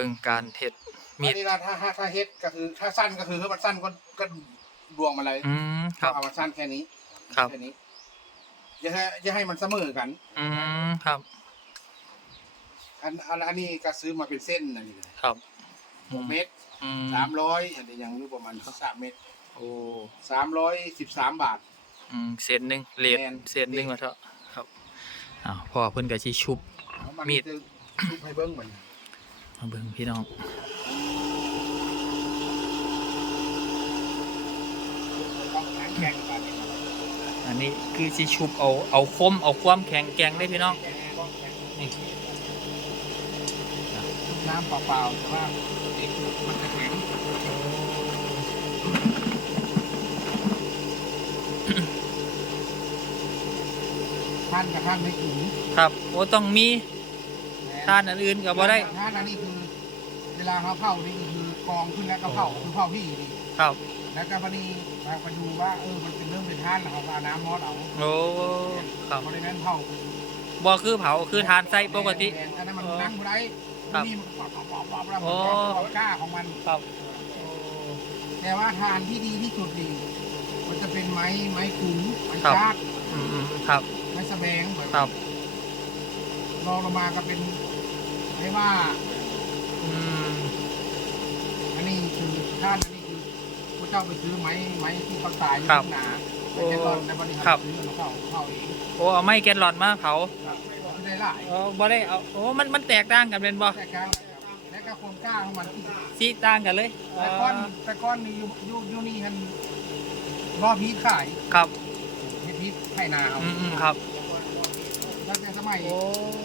บิ่งการเฮ็ดมีมีดดนี่นะถ้าถ้าถ้าเฮ็ดก็คือ ถ้าสั้นก็คือถ้ามันสั้นก็ก็ดวงมาเลยอืมครับ เอามันสั้นแค่นี้ครับ แค่นี้อย่าให้อย่าให้มันเสมอกัน อืมครับอันอันอันนี้ก็ซื้อมาเป็นเส้นอันนี้ครับหกเมตรอืมสามร้อยอันนี้ยังอยู่ประมาณสามเมตรโอ้สามร้อยสิบสามบาท อืมเศษหนึงเลทแม่น เศษหนึงว่าเถอะครับอ้าวพ่อเพิ่นก็สิชุบ เอามันมีด จะชุบให้เบิ้งเหมือน มาเบิ่งพี่น้องต้องแข็งแข็งกันอันนี้คือสิชุบเอาเอาคมเอาความแข็งแกร่งได้พี่น้องนี่น้ำเปล่าๆแต่ว่าเด็กมันจะแข็งท่านกับท่านไม่ถึงครับโอ้ต้องมี ทานอันอื่นก็บ่ได้ท่านอันนี้คือ เวลาเขาเผานี่ก็คือกองขึ้นแล้วก็เผาคือเผาพี่นี่ครับแล้วก็พอดีมาไปดูว่าเออมันเป็นเรื่องเป็นท่านแล้วเขาก็เอาน้ำมอดเอาโอ้ครับเพราะฉะนั้นเผาบ่คือเผาคือทานไส้ปกติแอันนั้นมันนั่งบ่ได้ครับนี่มันปอบปอบปอบปอบแล้วโอ้มันกล้าของมันครับแต่ว่าทานที่ดีที่สุดดีมันจะเป็นไม้ไม้ขุงไม้ครับชาดอืมครับไม้สะแบงแบบครับรองลงมาก็เป็น ไม่ว่าอืมอัอันนี้คือท่านอันนี้คือพระเจ้าไปซื้อไม้ไม้ที่เขาตายอยู่ครับข้างหนาโอ้ไม้เจลอนในบริหารครับซื้อของเขาเขาเองโอ้เอาไม้แกนหลอนมาเผาครับไม่ได้หลายเออบ่ได้เอาโอ้มันมันแตกต่างกันเป็นบ่แต่กล้าครับและก็ความกล้าของมันที่สิต่างกันเลยแต่ก้อนแต่ก้อนนี่อยู่อยู่อยู่นี่มันรอพีชขายครับเฮ็ดพีชไข่นาเอาอืมอืมครับ ตั้งแต่สมัยโอ้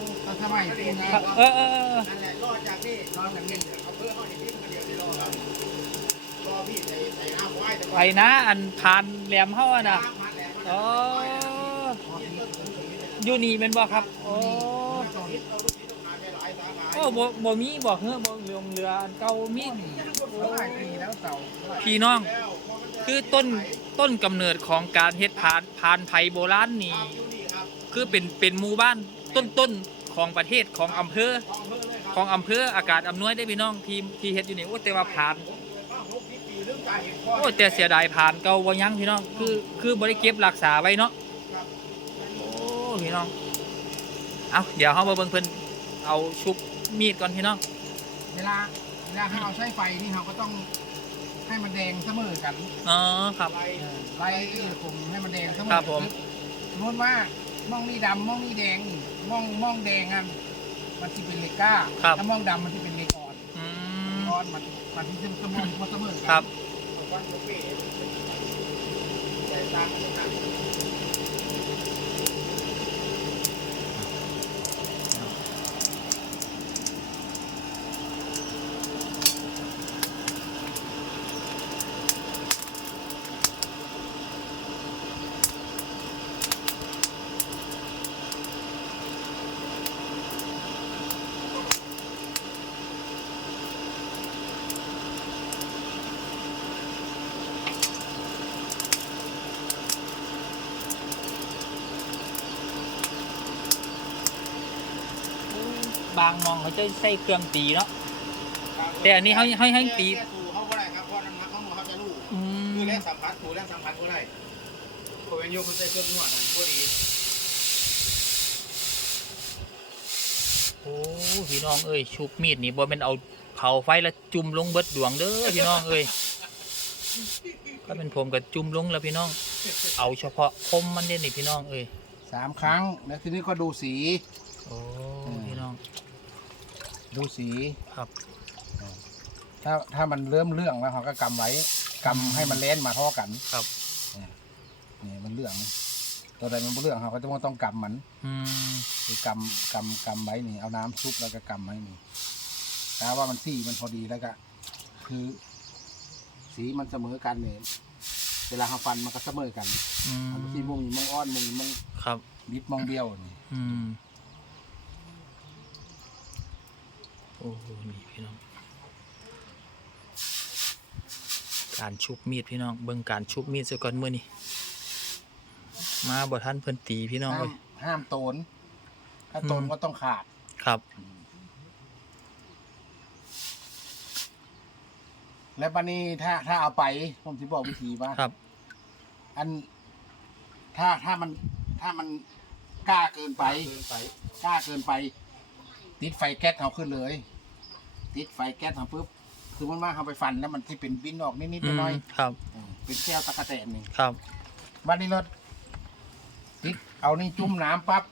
ตั้งแต่ สมัยปีนี้ครับเออเออนั่นแหละรอจากนี่รอดจากนี่เอาเพื่อเอาอีกนิดเดียวที่รอครับรอพี่ใส่ใส่น้ำไว้แต่ไปนะอันผ่านแหลมเฮาอะน่ะนแหลมมันโอ้อยู่นี่แม่นบ่ครับโอ้โอ้บ่บ่มีบ่เฮือบ่เรือเรืออันเก่ามีหลายปีแล้วเต่าพี่น้อง คือต้นต้นกำเนิดของการเฮ็ดพานพานไผโบราณนี่คือเป็นเป็นหมู่บ้านต้นต้น ของประเทศของอำเภอของอำเภออากาศอำนวยได้พี่น้องที่ที่เฮ็ดอยู่นี่โอ้แต่ว่าผ่านโอ้แต่เสียดายผ่านเก่าบ่ยังพี่น้องคือคือบ่ได้เก็บรักษาไว้เนาะโอ้พี่น้องเอาเดี๋ยวเฮามาเบิ่งเพิ่นเอาชุบมีดก่อนพี่น้องเวลาเวลาให้เราใช้ไฟนี่เราก็ต้องให้มันแดงเสมอกันอ๋อครับไล่ผมให้มันแดงเสมอครับผมสมมติว่า มองนี่ดำมองนี่แดงนี่มองมองแดงอะมันจะเป็นเลขเก้าครับ ถ้ามองดำมันจะเป็นเลขอ่อนอืเลมขอ่อนมันมันที่จะเสมอมันเสมอกันครับ บางมองเขาจะใส่เครื่องตีเนาะ แต่อันนี้เขาให้ให้ตี แก้ถูเขาบ่ได้ครับเพราะน้ำหนักของเขาจะรู้อืคือมแรงสัมผัสถูแรงสัมผัสบ่ได้โคเวนโยคุณใส่เครื่องนวดนั่นบ่ดีโอ้พี่น้องเอ้ยชุบมีดนี่บ่แม่นเอาเผาไฟแล้วจุ่มลงเบิดดวงเด้อพี่น้องเอ้ยถ้าเป็นผมก็จุ่มลงแล้วพี่น้อง เอาเฉพาะคมมันเด่นนี่พี่น้องเอ้ยสามครั้ง แล้วทีนี้ก็ดูสี โอ้พี่น้อง ดูสีครับถ้าถ้ามันเริ่มเรื่องแล้วเขาก็กำไว้กำให้มันเล่นมาเท่อกันครับนี่มันเรื่อง ตัวใดมันบ่เรื่องเขาก็จะต้องกำมัน อืมคือกำกำกำไว้นี่เอาน้ำซุปแล้วก็กำไว้นี่ถ้าว่ามันสีมันพอดีแล้วก็คือ สีมันเสมอกันเนี่ยเวลาเขาฟันมันก็เสมอกันอืมอันที่มงนี่มงอ้อนมงมงครับ บิดมงเบี้ยวนี่อืมโอ้โหนี่พี่น้อง การชุบมีดพี่น้อง เบิ่งการชุบมีดซะก่อนมื้อนี้มาบ่ทันเพิ่นตีพี่น้องห้าเอ้มยห้ามโตน ถ้าโตนอืมก็ต้องขาด ครับ แล้วบันนี้ถ้าถ้าเอาไป ผมจะบอกวิธีว่าครับ อัน ถ้าถ้ามันถ้ามันกล้าเกินไปเกินไปกล้าเกินไป ติดไฟแก๊สเขาขึ้นเลย ติดไฟแก๊สเขาปุ๊บคือมันมาเขาไปฟันแล้วมันที่เป็นบินออกนิดอืๆหมน้อยครับๆอืมเป็นแก้วตะกะแตนนี่ครับวันนี้รถติดเอานี่จุ่มน้ำปั๊บ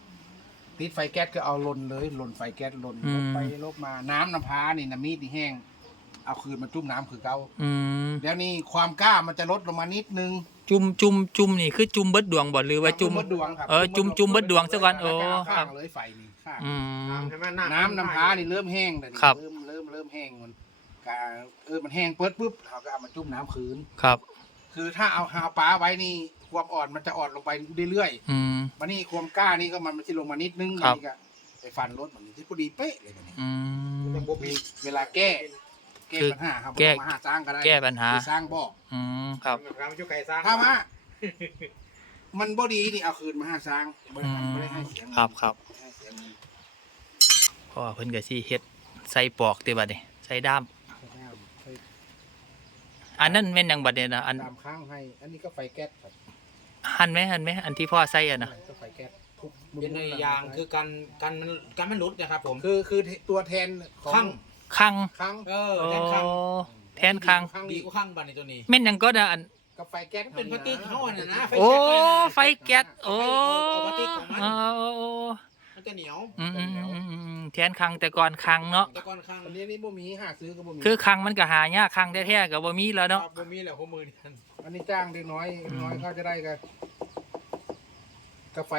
ติดไฟแก๊สก็เอาลนเลยลนไฟแก๊สลนอืมลบไปลบมาน้ำน้ำพร้านี่น้ำมีดนี่แห้ง เอาคืนมาจุ่มน้ำคือเก่าอืมแล้วนี่ความกล้ามันจะลดลงมานิดนึงจุ่มจุ่มจุ่มนี่คือจุ่มเบิดดวงบ่หรือว่าจุ่ม เบิดดวงครับเออจุ่มจุ่มเบิดดวงซะก่อนโอ้แล้วก็ครัข้าบงเลยไฟนี่ข้าง อืมน้ำใช่ไหมน้ำน้ำพร้านี่เริ่มแห้งแต่นี่ครับ เริ่มเริ่ม เริ่มแห้งมันกาเออมันแห้งเปิดปุ๊บเราก็เอามาจุ่มน้ำคืน ครับ คือถ้าเอาหาปลาไว้นี่ความอ่อนมันจะอ่อนลงไปเรื่อยอืม ๆมันนี่ความกล้านี่ก็มันมันจะลงมานิดนึงครับมันนี่ก็ไปฟันรถมันที่พอดีเป๊ะเลยมันนี่อืม มีเวลาแก้ แก้คือปัญหาครับแก้บ่ต้องมาหาสร้างก็ได้แก้ปัญหา คือสร้างบอกอืม ครับการจุไก่สร้างถ้าว่า มันบ่ดีนี่เอาคืนมาหาสร้างบ่ได้อืมบ่ได้ให้เสียเงินครับครับบ่ได้ให้เสียเงินพ่อเพิ่นก็สิเฮ็ด ใส่ปอกติบัดนี้ใส่ด้ามให้อันนั้นแม่นหยังบัดนี้นะอันตามข้างให้ อันนี้ก็ไฟแก๊สครับหั่นไหมหั่นไหมอันที่พ่อใส่อะนะก็ไฟแก๊สทุกเป็นในยางคือกันกันมันกันมันหลุดนะครับผมคือคือตัวแทนของข้างคังข้างเออโอ้แทนข้างแทนคังข้างดีดีกว่าข้างบันในตัวนี้แม่นหยังก็นะอันกับไฟแก๊สเป็นพลาสติกเขาอะนะนะโอ้ไฟไฟแก๊สโอ้เอาพลาสติกของมัน เอามัน จะเหนียวอืมอืมอืมอืมแทนคังแต่ก่อนคังเนาะแต่ก่อนข้างอันนี้นี่บ่มีหาซื้อก็บ่มีคือคังมันก็หายากคังแท้ๆก็บ่มีแล้วเนาะครับบ่มีแล้วหัวมือนี่ท่านอันนี้จ้างเด็กน้อยเด็กน้อยเขาจะได้กันกาไฟ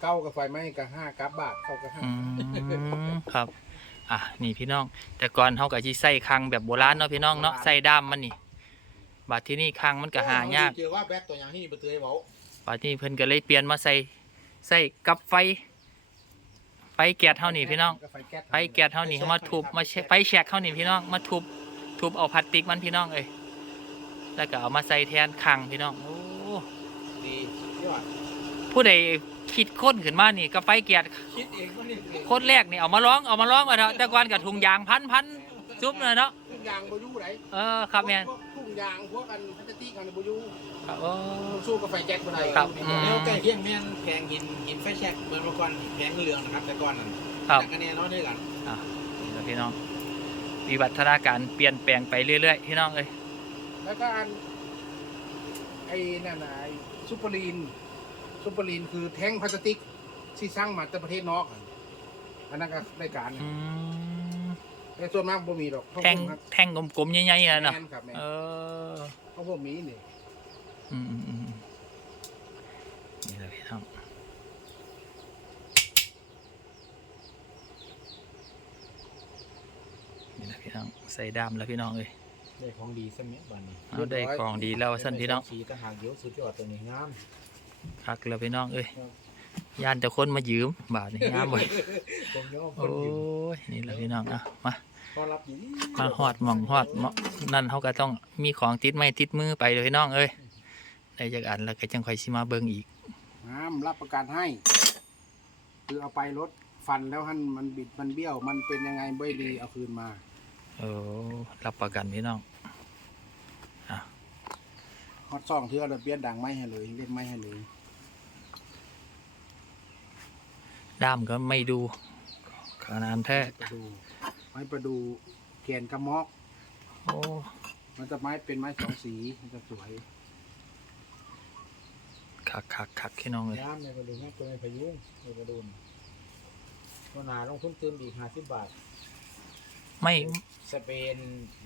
เก้ากับไฟไหม้กับห้ากับบาทเขาก็ห้าอืมครับอะนี่พี่น้อง แต่ก่อนเฮาก็สิใส่คังแบบโบราณเนาะพี่น้องเนาะใส่ด้ามมันนี่บัดที่นี่คังมันก็หายาก เจอว่าแบตตัวอย่างที่บ่เตยเว้าบัดนี้เพิ่นก็เลยเปลี่ยนมาใส่ใส่กับไฟไฟแก๊สเฮานี่พี่น้องกับไฟแก๊สไฟแก๊สเฮานี่มาทุบมาแชไฟแฉกเฮานี่พี่น้องมาทุบทุบเอาพลาสติกมันพี่น้องเอ้ยแล้วก็เอามาใส่แทนคังพี่น้องโอ้ดียอดผู้ใดคิดค้นขึ้นมานี่กับไฟแก๊สคิดเองว่านี่เองคนแรกนี่เอามาร้องเอามาร้องมาเถอะแต่ก่อนกับถุงยางพันพันจุ๊บเลยเนาะทุ่งยางบอยูไหนเออครับแม่นพวกทุ่ง ยางพวกอันพลาสติกอันบอยูครับโอ้ สู้กับไฟแก๊สบ่ได้ครับอืม แล้วใกล้เคียงแม่นแพงหินหินไฟแช็กเหมือนเมื่อก่อนแพงเหลืองนะครับ แต่ก่อนนั่นครับแต่คะแนนน้อยด้วยกันอะนี่แหละพี่น้องวิวัฒนาการเปลี่ยนแปลงไปเรื่อยๆพี่น้องเอ้ยแล้วก็อันไอ้นั่นน่ะไอ้ซูเปอร์ลีนซูเปอร์ลีนคือแท่งพลาสติกที่สร้างมาจากประเทศนอกอะอันนั้นก็ได้การอืม แต่ส่วนมากบ่มีดอกเขาแท่งครับแท่งกลมๆใหญ่ๆนะเนาะแม่นครับแม่นเออเขาบ่มีนี่อืมอืมอืมนี่แหละพี่น้องนี่แหละพี่น้องใส่ดามแล้วพี่น้องเอ้ย ได้ของดีสมัยบันนี้เอาได้ของดีแล้วสั่นพี่น้อง สีทหารเยอะสุดยอดตัวนี้งามคักแล้วพี่น้องเอ้ย ย่านแต่คนมายืมบาทนี่งามเว้ยผมยอมคโอ้นอยู่ยนี่แหละพี่น้องอะมาต้อนรับดีมาฮอดหมองฮอดเหมาะนั่นเขาก็ต้องมีของติดไม้ติดมือไปเลยพี่น้องเอ้ยได้จากอันแล้วก็จังค่อยสิมาเบิ่งอีก น้ำรับประกันให้ คือเอาไปรถฟันแล้วหันมันบิดมันเบี้ยว มันเป็นยังไงไม่ดีเอาคืนมา โอ้รับประกันพี่น้อง ฮอตซ่องเทือเราเปลี่ยนดังไม้ให้เลยเล่นไม้ให้เลย ด้ามก็ไม่ดูขนาดแท้ไม้ประดูไม้ประดูแกนกระมอก โอ้มันจะไม้เป็นไม้สองสีมันจะสวยคักคักคักพี่น้องเลยย่ามในกระดูกแม่ตัวในพายุงในกระดูนตัวหนาลงทุนเติมอีกห้าสิบบาท ไม่สเปน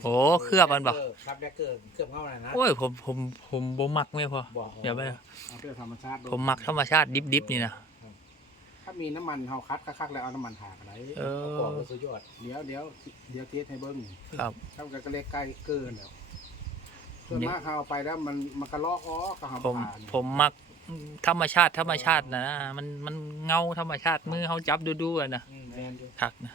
โอ้เคลือบมันบ่ครับแดกเกอร์เคลือบเข้ามานะโอ้ยผมผมผมบ่มักไม่พอบอกเดี๋ยวไปเอาเพื่อธรรมชาติดูผมมักธรรมชาติดิบๆนี่นะถ้ามีน้ำมันเฮาคัดคักๆแล้วเอาน้ำมันถากอะไรเอบอกอว่าสุดยอดเดี๋ยวเดี๋ยวเดี๋ยวเทสให้เบิ้งครับ ทำกันก็เล็กใกล้เกินแล้วส่วนมากเขาเอาไปแล้วมันมันกระลอกอ้อก็หาผมผ่านผมมักธรรมชาติธรรมชาตินะมันมันเงาธรรมชาติมือเขาจับดูๆอะนะอืมแมนอยู่คักนะ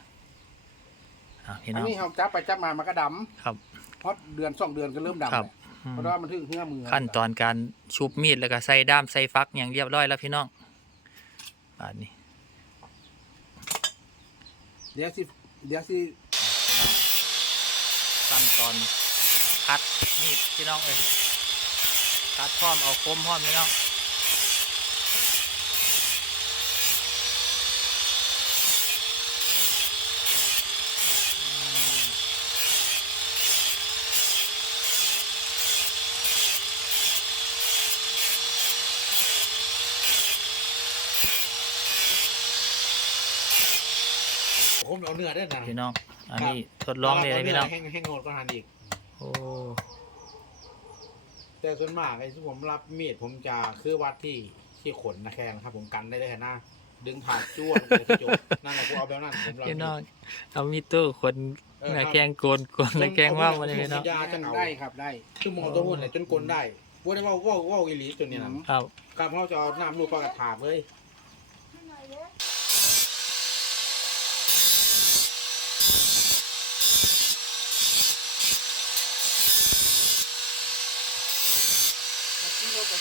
อะพี่อัน้นองนี้เขาจับไปจับมามันก็ดครับำเพราะเดือนสองเดือนก็เริ่มดำครับ แล้วอืมเพราะว่ามันถึงเหื่อมือขั้นตอนการชุบมีดแล้วก็ใส่ด้ามใส่ฟักอย่างเรียบร้อยแล้วพี่น้องบาดนี้ เดี๋ยวสิเดี๋ยวสิขั้นตอนคัดมีดพี่น้องเอ้ยคัดพร้อมเอาคมพร้อมพี่น้อง ผมเอาเนื้อได้นะพี่น้อง อันนี้ทดลองเลยนะพี่น้อง แห้งแห้งงดก็ทานอีก โอ้ แต่ส่วนมากไอ้ที่ผมรับมีดผมจะคือวัดที่ที่ขนนะแข้งครับ ผมกันได้เลยนะ ดึงผ่าจ้วงเลยที่จบนั่นแหละผมเอาแบบนั้นผมรับพี่น้อง เอามีดตู้คนเออหน้าครับแกงโกนโกนหน้าแกงว่าวมาเลยพี่น้องยาจะเอาได้ครับได้คือมองตัวหุ่นเนี่ยจนกลนได้ว่าได้ว่าว่าว่าอีหลีจนเนี่ยนะครับการเขาจะเอาน้ำลูกปลากระถางเลย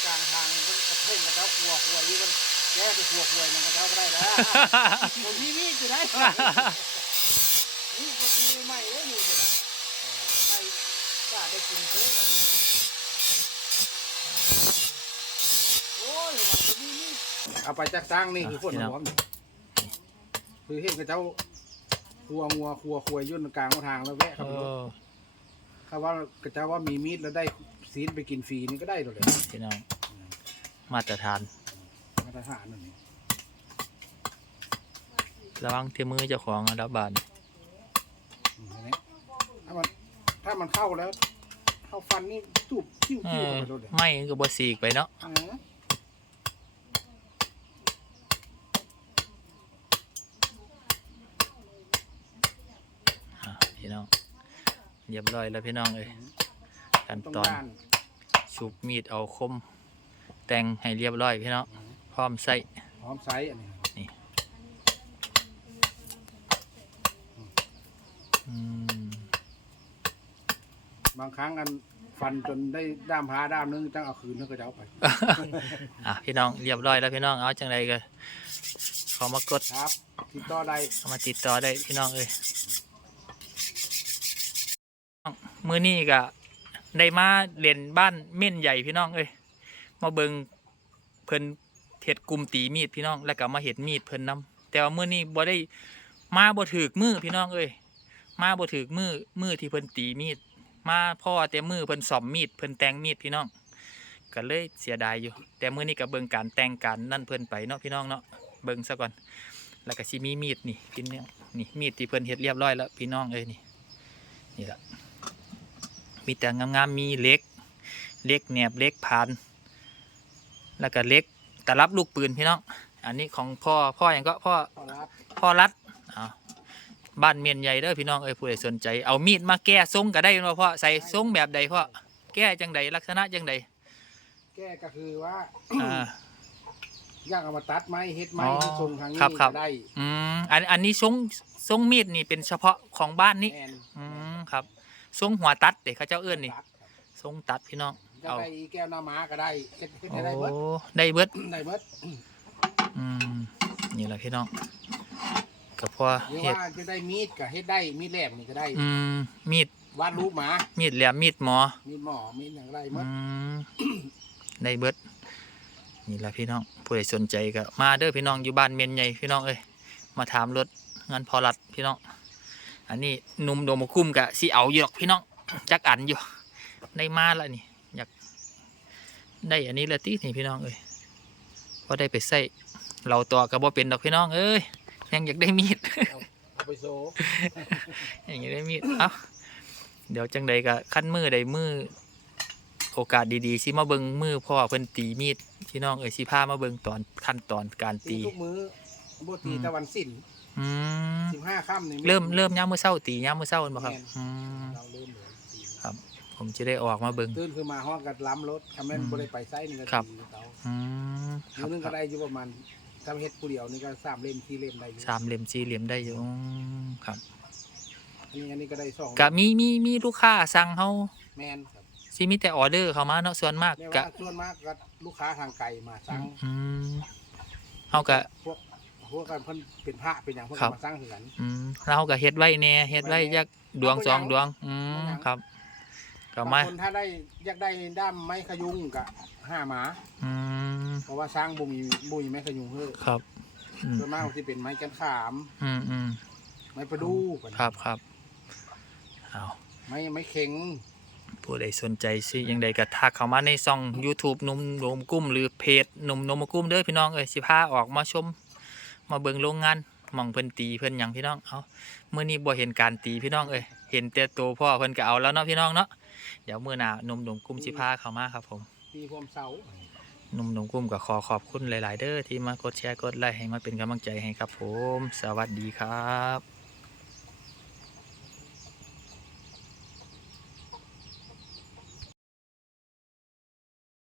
ที่รถประจางทางมันกระเพ่งกระเจ้าครัวครัวอยู่มันแก้ไปครัวครัวมันกระเจ้าก็ได้แล้วผมมีมีดอยู่ได้นี่ก็ตีใหม่เลยอยู่เลยไม่กล้าได้กินเพิ่มแบบนี้โอ้ยว่าจะมีมีดเอาไปจากสร้างนี่คือคนหัวมันคือเห็นกระเจ้าครัวงัวครัวครัวยุ่นกลางทางแล้วแวะครัโอ้บเขาว่ากระเจ้าว่ามีมีดแล้วได้ซีนไปกินฟรีนี่ก็ได้ตัวเลยพี่น้อง มาตรฐาน มาตรฐานนั่นนี่ระวังที่มือเจ้าของระบาดอืมอันนี้ถ้ามันถ้ามันเข้าแล้ว เข้าฟันนี่จุบจิ้วเอจิ้วอไปโดนเลยไม่ก็บ่สีกไปเนาะอ่าอะพี่น้องเรียบร้อยแล้วพี่น้องเอ้ยขั้นต้องตอนด้านสูบมีดเอาคม แต่งให้เรียบร้อยพี่น้องพร้อมใส่พร้อมไซส์อันนี้อืมบางครั้งอันฟันจนได้ด้ามพาด้ามนึงจังเอาคืนแล้วก็จะเอาไปอะพี่น้องเรียบร้อยแล้วพี่น้องเอาจังไรก็เขามากดครับ ติดต่อได้เขามาติดต่อได้พี่น้องเอ้ยมือนี้ก็ได้มาเรียนบ้านเม่นใหญ่พี่น้องเอ้ย มาเบิงเพิ่นเห็ดกลุ่มตีมีดพี่น้องแล้วก็มาเห็ดมีดเพิ่นนํแต่ว่ามือนี้บ่ได้มาบ่ถือกมือพี่น้องเอ้ยมาบ่ถือกมือมือที่เพิ่นตีมีด มาพ่อแต่มือเพิ่นสอมมีดเพิ่นแต่งมีดพี่น้องก็เลยเสียดายอยู่ แต่มื้อนี้ก็เบิ่งการแต่งการนั่นเพิ่นไปเนาะพี่น้องเนาะเบิ่งซะก่อน แล้วก็สิมีมีดนี่กินเนี่ยนี่มีดที่เพิ่นเฮ็ดเรียบร้อยแล้วพี่น้องเอ้ยนี่นี่ละมีแต่งามๆมีเล็ก เล็กแหนบเล็กผ่าน แล้วก็เหล็กตลับลูกปืนพี่น้อง อันนี้ของพ่อพ่ออย่างก็พ่อขอรับพ่อรัดอ้าวบ้านเมียนใหญ่เด้อพี่น้องเอ้ยผู้ใดสนใจ เอามีดมาแก้ทรงก็ได้เนาะพ่อใส่ทรงแบบใดพ่อแก้จังใดลักษณะจังใดแก้ก็คือว่าอ่าย่างเอามาตัดไม้เฮ็ดไม้อ๋อที่ทรงทางนี้ครับครับก็ได้อืมอันอันนี้ทรงทรงมีดนี่เป็นเฉพาะของบ้านนี้แอนอืมครับทรงหัวตัดเด็กเขาเจ้าเอื้อนนี่ตัดทรงตัดพี่น้อง จะเอา ได้แก้วหน้าม้าก็ได้เฮ็ดเฮ็ดโอ้ได้เบิดได้เบิดได้เบิดอืมนี่แหละพี่น้องกับพ่อหรือเฮ็ดว่าจะได้มีดก็เฮ็ดได้มีดแหลมนี่ก็ได้อืมมีดวาดรูปหมามีดแหลมมีดหมอ มีดหมอมีดอย่างไรหมอืดมได้เบิดนี่แหละพี่น้องผู้ใดสนใจก็มาเด้อพี่น้องอยู่บ้านเมียนใหญ่พี่น้องเอ้ยมาถามรถงานพอรัดพี่น้อง อันนี้หนุ่มโดมคุ้มกะสิเอาอยู่หรอกพี่น้องจักอันอยู่ได้มาแล้วนี่อยาก ได้อันนี้ละตินี่พี่น้องเอ้ยพอได้ไปใส่เราต่อกับบ่เป็นดอกพี่น้องเอ้ยยังอยากได้มีดเอาไปโซอย่างนี้ได้มีดเอ้าเดี๋ยวจังใดก็ขั้นมือใดมือโอกาสดีๆสิมาเบิงมือพ่อเพิ่นตีมีดพี่น้องเอ้ยสิพามาเบิงตอนขั้นตอนการตีตีทุกมื้อบ่ตีอืมตะวันสิ้นอืม15ค่ำนี่เริ่มเริ่มยามมื้อเช้าตียามมื้อเช้าแม่นบ่ครับแม่นอืมเราเริ่มเลยตี ผมจะได้ออกมาเบิงตื่นขึ้นมาห้องกัดล้ำรถคำแม่นอืมบ่ได้ไปไซส์นี่ก็ครับ ตีเตาอืมคมื้รัอบนึงคก็รับได้อยู่ประมาณถ้าเฮ็ดผู้เดียวนี่ก็สามเล่มที่เล่มได้อยู่สามเหลี่ยมสี่เหลี่ยมได้อยู่อืมครับอันนี้อันนี้ก็ได้สองก็มีมีมีลูกค้าสั่งเฮาแมนครับสิมีแต่ออเดอร์เข้ามาเนาะส่วนมากเรียกก็ว่าส่วนมากก็ลูกค้าทางไกลมาสั่งอืมเฮาก็ พวกพวกกันเพิ่นเป็นพระเป็นหยังเพิ่นครัก็บมาสั่งคือกัน อืมเราก็เฮ็ดไว้แน่เฮ็ดไว้จักดวงสองดวง อืมครับ กก็บางมาคนถ้าได้อยากได้ด้ามไม้ขยุงกะห้าหมา อืมเพราะว่าช้างบุมีบุมีไม้ขยุงเฮ้อครับอืมส่วนมากที่เป็นไม้กันขาม อืมอืมไม้ประดู่ครับครับเอาไม้ไม้เข็งผู้ใดสนใจสิยังใดก็ทักเข้ามาในช่อง YouTube หนุ่มโนมกุ้มหรือเพจหนุ่มโนมกุ้มเด้อพี่น้องเอ้ยสิพาออกมาชม มาเบิ่งโรงงานหมองเพิ่นตีเพิ่นหยังพี่น้องเอามื้อนี้บ่เห็นการตีพี่น้องเอ้ยเห็นแต่ตัวพ่อเพิ่นก็เอาแล้วเนาะพี่น้องเนาะ เดี๋ยวมื้อหน้าหนุ่มโนมกุ้มสิพาเข้ามาครับผมตีความเสาหนุ่มโนมกุ้มก็ขอขอบคุณหลาย ๆ เด้อที่มากดแชร์กดไลค์ให้มาเป็นกำลังใจให้ครับผม สวัสดีครับ